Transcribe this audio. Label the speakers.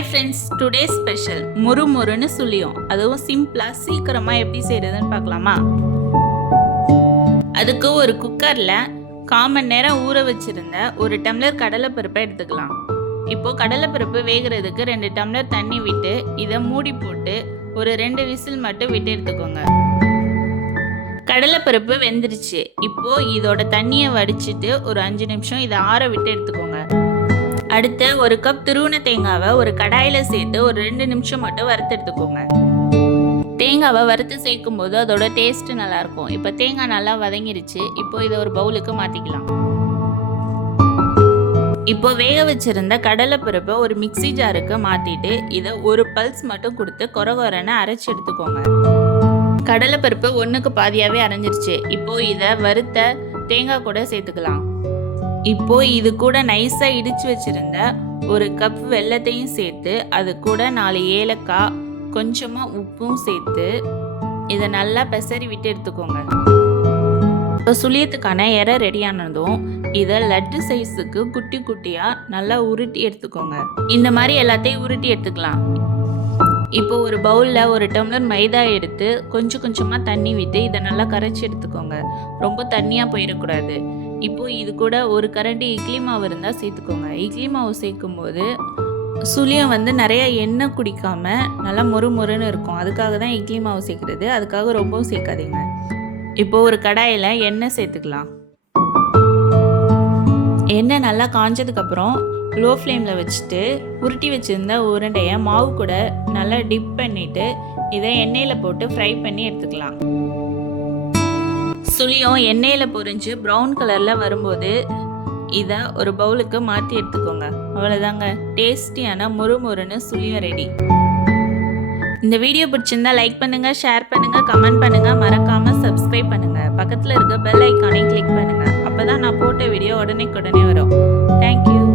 Speaker 1: Hi friends today special முறு முறுன்னு சொல்லியும் அதுவும் சிம்பிளாக சீக்கிரமாக எப்படி செய்கிறதுன்னு பார்க்கலாமா? அதுக்கு ஒரு குக்கரில் காமன் நேரம் ஊற வச்சுருந்த ஒரு டம்ளர் கடலைப்பருப்பை எடுத்துக்கலாம். இப்போது கடலைப்பருப்பு வேகிறதுக்கு ரெண்டு டம்ளர் தண்ணி விட்டு இதை மூடி போட்டு ஒரு ரெண்டு விசில் மட்டும் விட்டு எடுத்துக்கோங்க. கடலைப்பருப்பு வெந்துருச்சு. இப்போது இதோட தண்ணியை வடிச்சிட்டு ஒரு அஞ்சு நிமிஷம் இதை ஆற விட்டு எடுத்துக்கோங்க. அடுத்து ஒரு கப் துருவன தேங்காவை ஒரு கடாயில் சேர்த்து ஒரு ரெண்டு நிமிஷம் மட்டும் வறுத்து எடுத்துக்கோங்க. தேங்காவை வறுத்து சேர்க்கும் போது அதோட டேஸ்ட் நல்லா இருக்கும் இப்போ தேங்காய் நல்லா வதங்கிருச்சு. இப்போ இதை ஒரு பவுலுக்கு மாற்றிக்கலாம் இப்போ வேக வச்சிருந்த கடலைப்பருப்பை ஒரு மிக்ஸி ஜாருக்கு மாற்றிட்டு இதை ஒரு பல்ஸ் மட்டும் கொடுத்து கொர கொரன்னு அரைச்சி எடுத்துக்கோங்க. கடலைப்பருப்பு ஒன்றுக்கு பாதியாகவே அரைஞ்சிருச்சு. இப்போ இதை வறுத்த தேங்காய் கூட சேர்த்துக்கலாம். இப்போ இது கூட நைஸாக இடிச்சு வச்சிருந்த ஒரு கப் வெல்லத்தையும் சேர்த்து அது கூட நாலு ஏலக்காய் கொஞ்சமாக உப்பும் சேர்த்து இதை நல்லா பெசரி விட்டு எடுத்துக்கோங்க. இப்போ சுழியத்துக்கான இறை ரெடியானதும் இதை லட்டு சைஸுக்கு குட்டி குட்டியாக நல்லா உருட்டி எடுத்துக்கோங்க. இந்த மாதிரி எல்லாத்தையும் உருட்டி எடுத்துக்கலாம். இப்போ ஒரு பவுலில் ஒரு டம்ளர் மைதா எடுத்து கொஞ்சம் கொஞ்சமாக தண்ணி விட்டு இதை நல்லா கரைச்சி எடுத்துக்கோங்க. ரொம்ப தண்ணியாக போயிடக்கூடாது. இப்போ இது கூட ஒரு கரண்டி இட்லி மாவு இருந்தால் சேர்த்துக்கோங்க. இட்லி மாவு சேர்க்கும்போது சுளியம் வந்து நிறைய எண்ணெய் குடிக்காமல் நல்லா மொறு மொறுன்னு இருக்கும். அதுக்காக தான் இட்லி மாவு சேர்க்குறது. அதுக்காக ரொம்பவும் சேர்க்காதீங்க. இப்போ ஒரு கடாயில் எண்ணெய் சேர்த்துக்கலாம். எண்ணெய் நல்லா காஞ்சதுக்கப்புறம் லோ ஃப்ளேமில் வச்சுட்டு உருட்டி வச்சுருந்த உருண்டையை மாவு கூட நல்லா டிப் பண்ணிவிட்டு இதை எண்ணெயில் போட்டு ஃப்ரை பண்ணி எடுத்துக்கலாம். சுளியும் எண்ணெயில் பொரிஞ்சு ப்ரௌன் கலரில் வரும்போது இதை ஒரு பவுலுக்கு மாற்றி எடுத்துக்கோங்க. அவ்வளோதாங்க டேஸ்டியான முறுமுறுன்னு சுளியும் சுளியம் ரெடி இந்த வீடியோ பிடிச்சிருந்தா லைக் பண்ணுங்கள் ஷேர் பண்ணுங்கள் கமெண்ட் பண்ணுங்கள் மறக்காமல் சப்ஸ்கிரைப் பண்ணுங்கள் பக்கத்தில் இருக்க பெல் ஐக்கானை கிளிக் பண்ணுங்கள் அப்போ தான் நான் போட்ட வீடியோ உடனே உடனே